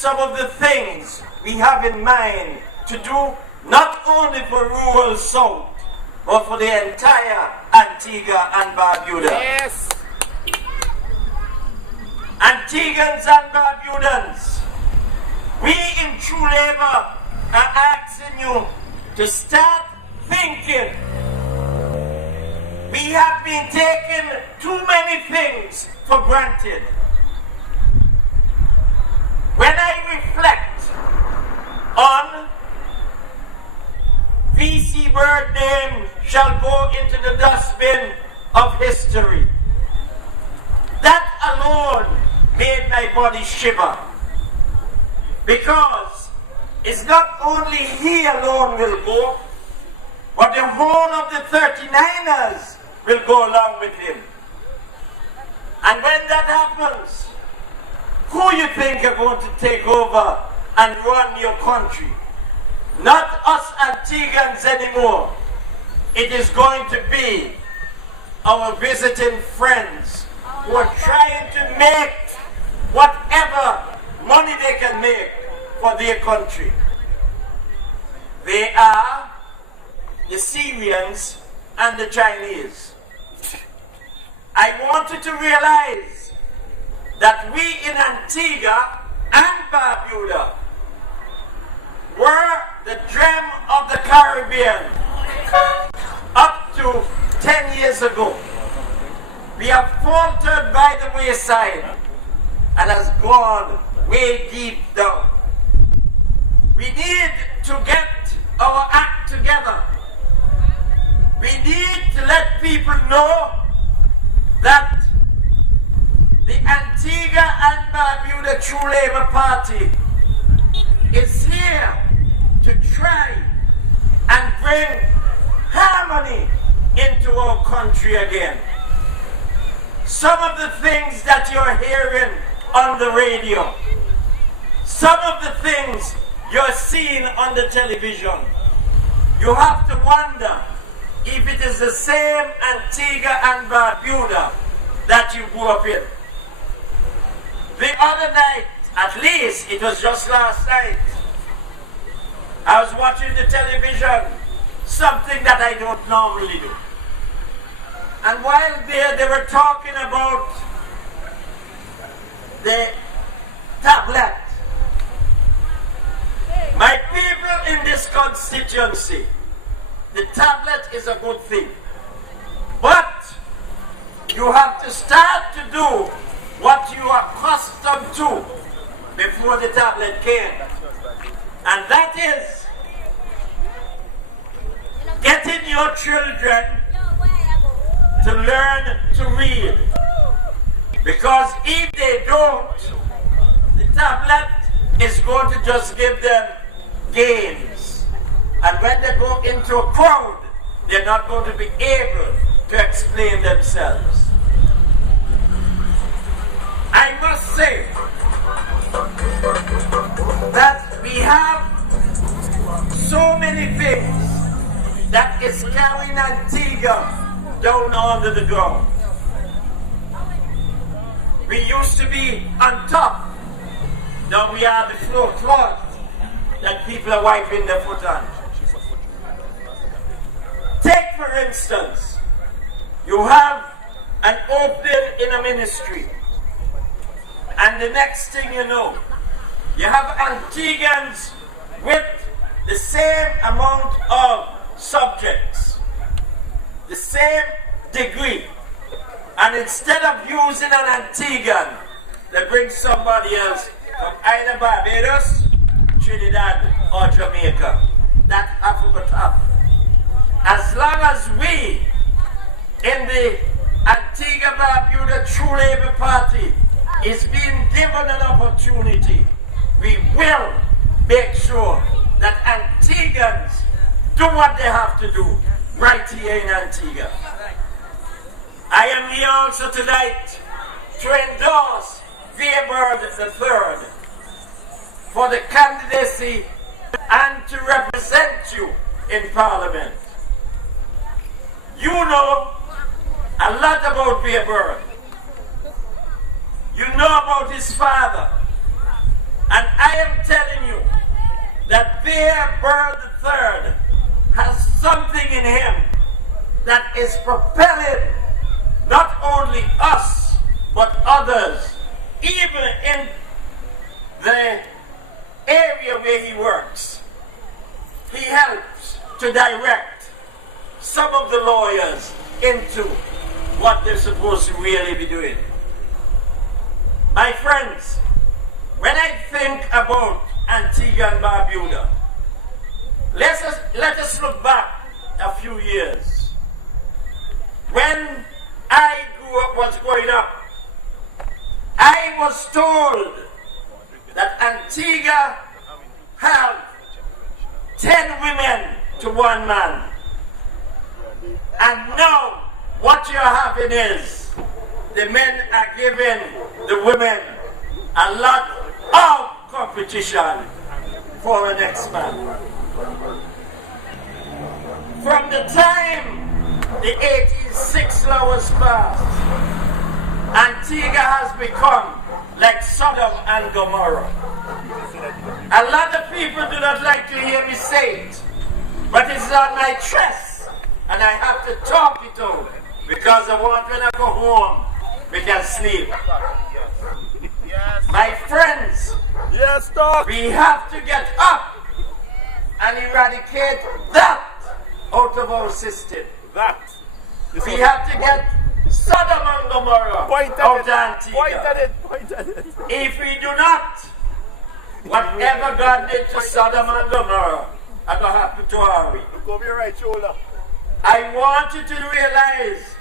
some of the things we have in mind to do, not only for rural South, but for the entire Antigua and Barbuda. Yes. Antiguans and Barbudans, we in True Labor are asking you to start thinking. We have been taking too many things for granted. When I reflect on VC Bird name shall go into the dustbin of history, that alone made my body shiver. Because it's not only he alone will go, but the whole of the 39ers will go along with him. And when that happens, who you think are going to take over and run your country? Not us Antiguans anymore. It is going to be our visiting friends who are trying to make whatever money they can make for their country. They are the Syrians and the Chinese. I want you to realize that we in Antigua and Barbuda were the gem of the Caribbean up to 10 years ago. We have faltered by the wayside and has gone way deep down. We need to get our act together. We need to let people know that the Antigua and Barbuda True Labor Party is here to try and bring harmony into our country again. Some of the things that you're hearing on the radio, some of the things you're seeing on the television, you have to wonder if it is the same Antigua and Barbuda that you grew up in. The other night, at least it was just last night, I was watching the television, something that I don't normally do. And while there, they were talking about the tablet. My people in this constituency, the tablet is a good thing. But you have to start to do what you are accustomed to before the tablet came. And that is getting your children to learn to read. Because if they don't, the tablet is going to just give them games. And when they go into a crowd, they're not going to be able to explain themselves. I must say that we have so many things that is carrying Antigua down under the ground. We used to be on top. Now we are the floor cloth that people are wiping their foot on. Take for instance, you have an opening in a ministry, and the next thing you know, you have Antiguans with the same amount of subjects, the same degree, and instead of using an Antiguan, they bring somebody else from either Barbados, Trinidad, or Jamaica. That alphabet up. As long as we in the Antigua Barbuda True Labor Party is being given an opportunity, we will make sure that Antiguans do what they have to do right here in Antigua. I am here also tonight to endorse Vere III for the candidacy and to represent you in Parliament. You know a lot about Vere. You know about his father. And I am telling you that Vere III has something in him that is propelling not only us, but others, even in the area where he works. He helps to direct some of the lawyers into what they're supposed to really be doing. My friends, when I think about Antigua and Barbuda, let us look back a few years. When I was growing up, I was told that Antigua had 10 women to 1 man. And now what you're having is the men are giving the women a lot of competition for the next man. From the time the 86 laws passed, Antigua has become like Sodom and Gomorrah. A lot of people do not like to hear me say it, but it's on my chest, and I have to talk it out, because I want when I go home, we can sleep. My friends, yes, Doc. We have to get up and eradicate that out of our system. We have to get Sodom and Gomorrah out of Antigua. Point at it. If we do not, whatever God did to Sodom and Gomorrah, I'm going to happen to Harry. Look over your right shoulder. I want you to realize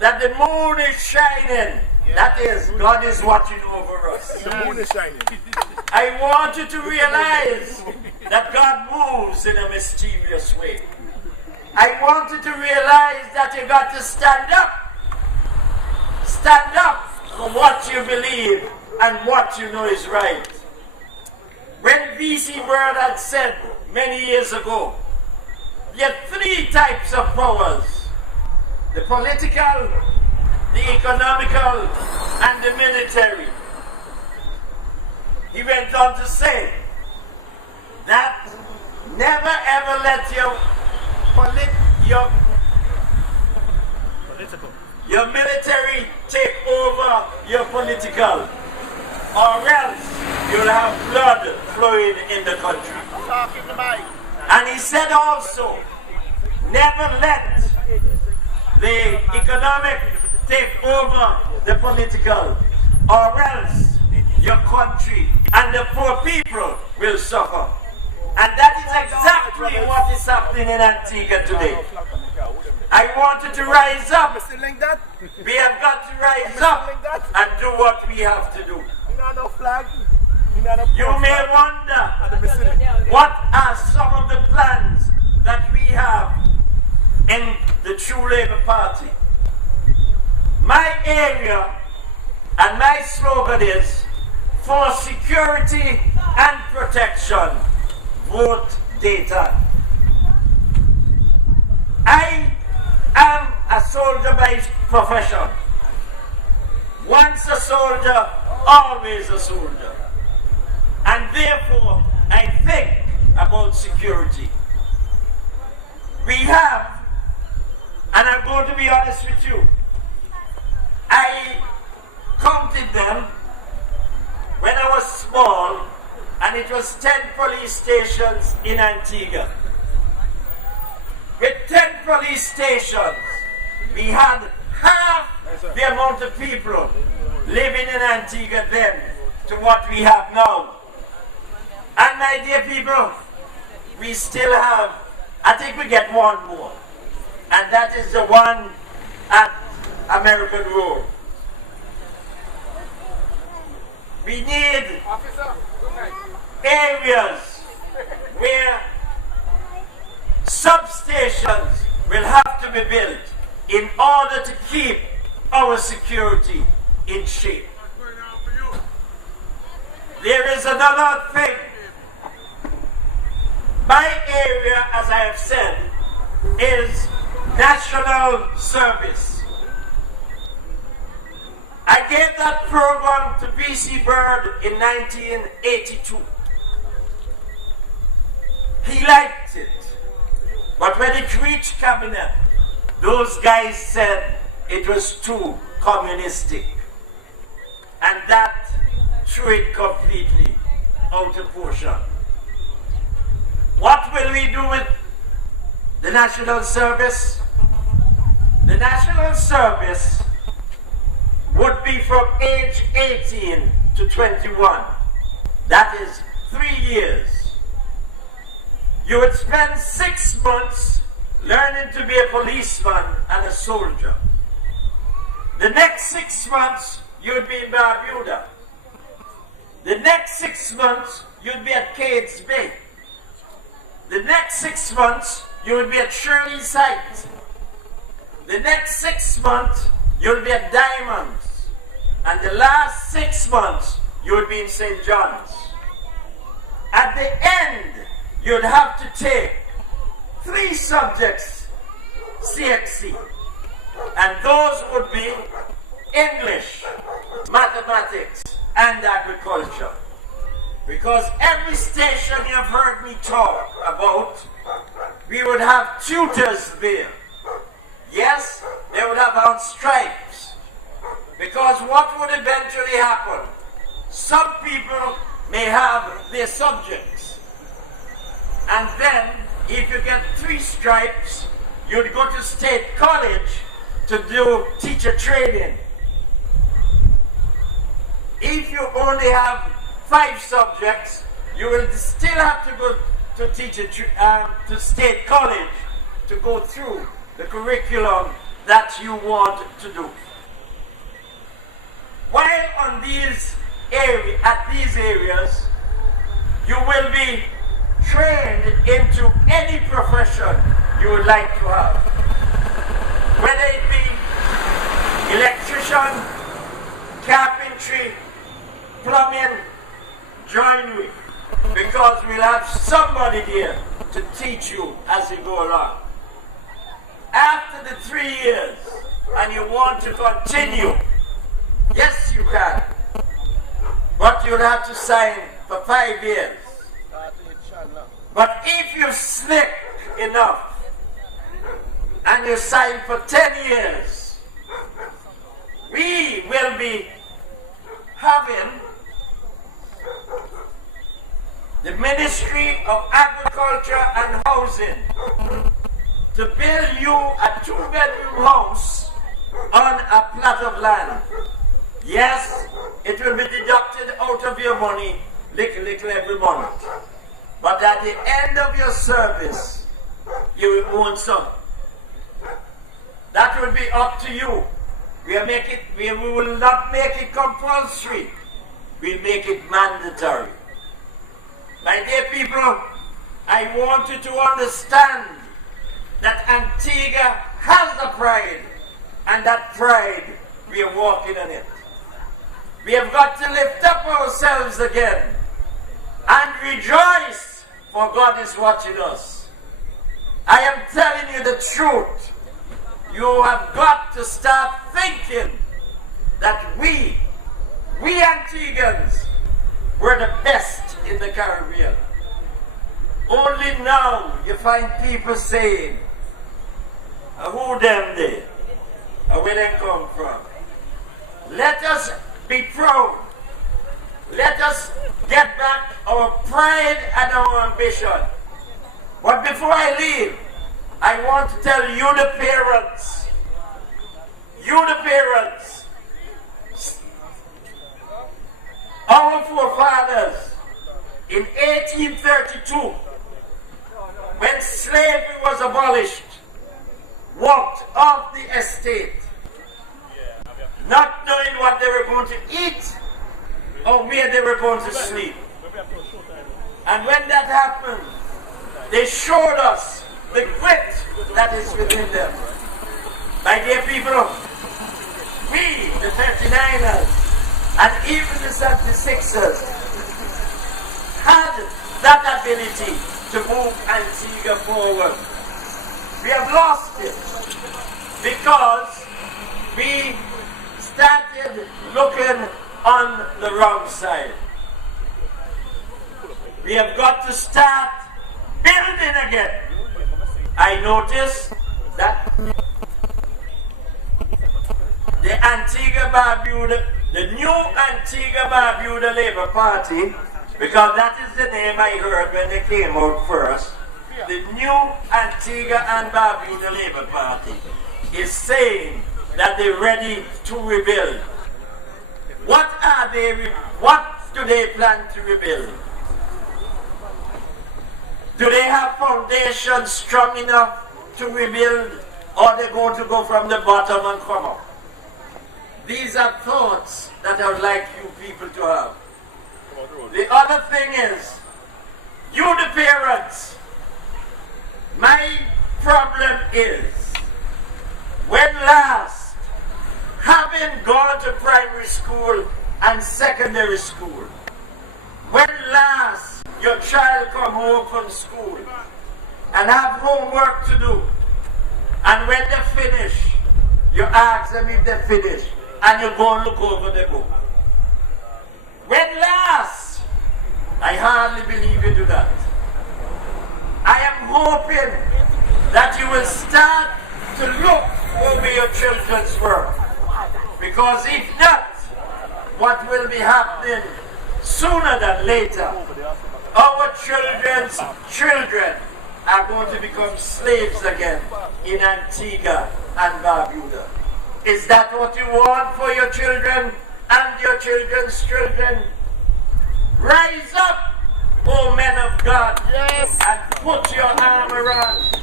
that the moon is shining. That is, God is watching over us. The moon is shining. I want you to realize that God moves in a mysterious way. I want you to realize that you got to stand up. Stand up for what you believe and what you know is right. When V.C. Bird had said many years ago, there are 3 types of powers: the political, the economical, and the military. He went on to say that never ever let your military take over your political, or else you'll have blood flowing in the country. And he said also, never let the economic take over the political, or else your country and the poor people will suffer. And that is exactly what is happening in Antigua today. I want you to rise up. We have got to rise up and do what we have to do. You may wonder, what are some of the plans that we have in the True Labour Party? My area and my slogan is, for security and protection, vote Dayton. I am a soldier by profession. Once a soldier, always a soldier. And therefore, I think about security. We have, and I'm going to be honest with you, I counted them when I was small, and it was 10 police stations in Antigua. With 10 police stations, we had half the amount of people living in Antigua then to what we have now. And my dear people, we still have, I think we get one more, and that is the one at American Road. We need areas where substations will have to be built in order to keep our security in shape. There is another thing. My area, as I have said, is national service. I gave that program to B.C. Bird in 1982. He liked it. But when it reached cabinet, those guys said it was too communistic. And that threw it completely out of proportion. What will we do with the National Service? The National Service would be from age 18 to 21. That is 3 years. You would spend 6 months learning to be a policeman and a soldier. The next 6 months, you would be in Barbuda. The next 6 months, you'd be at Cades Bay. The next 6 months, you would be at Shirley Site. The next 6 months, you'll be at Diamonds. And the last 6 months, you would be in St. John's. At the end, you'd have to take 3 subjects, CXC. And those would be English, mathematics, and agriculture. Because every station you have heard me talk about, we would have tutors there. Yes, they would have on stripes. Because what would eventually happen? Some people may have their subjects. And then, if you get 3 stripes, you'd go to State College to do teacher training. If you only have 5 subjects, you will still have to go to to State College to go through the curriculum that you want to do. While on at these areas, you will be trained into any profession you would like to have. Whether it be electrician, carpentry, plumbing, joinery, because we'll have somebody there to teach you as you go along. After the 3 years, and you want to continue, yes you can, but you'll have to sign for 5 years. But if you slip enough, and you sign for 10 years, we will be having the Ministry of Agriculture and Housing to build you a 2-bedroom house on a plot of land. Yes, it will be deducted out of your money, little every month. But at the end of your service, you will own some. That will be up to you. We will not make it compulsory. We'll make it mandatory. My dear people, I want you to understand that Antigua has a pride, and that pride, we are walking on it. We have got to lift up ourselves again and rejoice, for God is watching us. I am telling you the truth. You have got to start thinking that we Antiguans, were the best in the Caribbean. Only now you find people saying, who them they? Where they come from? Let us be proud. Let us get back our pride and our ambition. But before I leave, I want to tell you the parents, our forefathers in 1832, when slavery was abolished, walked off the estate, not knowing what they were going to eat or where they were going to sleep. And when that happened, they showed us the grit that is within them. My dear people, we, the 39ers, and even the 76ers, had that ability to move Antigua forward. We have lost it because we started started looking on the wrong side. We have got to start building again. I noticed that the Antigua-Barbuda, the new Antigua-Barbuda Labour Party, because that is the name I heard when they came out first, the new Antigua and Barbuda Labour Party is saying that they're ready to rebuild. What do they plan to rebuild? Do they have foundations strong enough to rebuild, or they're going to go from the bottom and come up? These are thoughts that I would like you people to have. The other thing is, you the parents, my problem is, when last, having gone to primary school and secondary school, when last your child come home from school and have homework to do, and when they finish, you ask them if they finish, and you go and look over the book. When last, I hardly believe you do that. I am hoping that you will start to look over your children's work. Because if not, what will be happening sooner than later, our children's children are going to become slaves again in Antigua and Barbuda. Is that what you want for your children and your children's children? Rise up, O men of God, Yes. and put your arm around.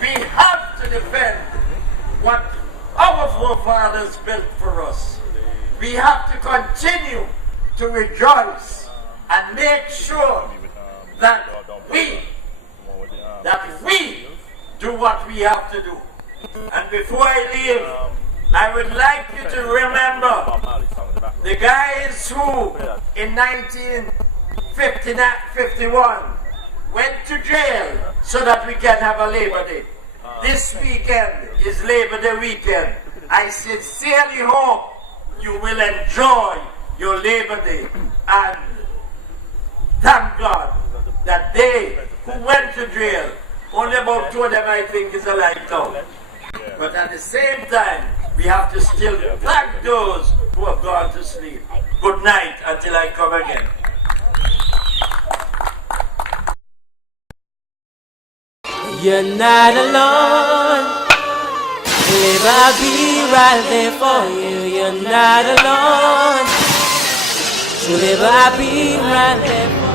We have to defend what our forefathers built for us. We have to continue to rejoice and make sure that we do what we have to do. And before I leave, I would like you to remember the guys who in 1951 went to jail so that we can have a Labor Day. This weekend is Labor Day weekend. I sincerely hope you will enjoy your Labor Day, and thank God that they who went to jail, only about 2 of them I think is alive now. But at the same time, we have to still thank those who have gone to sleep. Good night until I come again. You're not alone. Live, I'll be right there for you. You're not alone. Live, I'll be right there for you.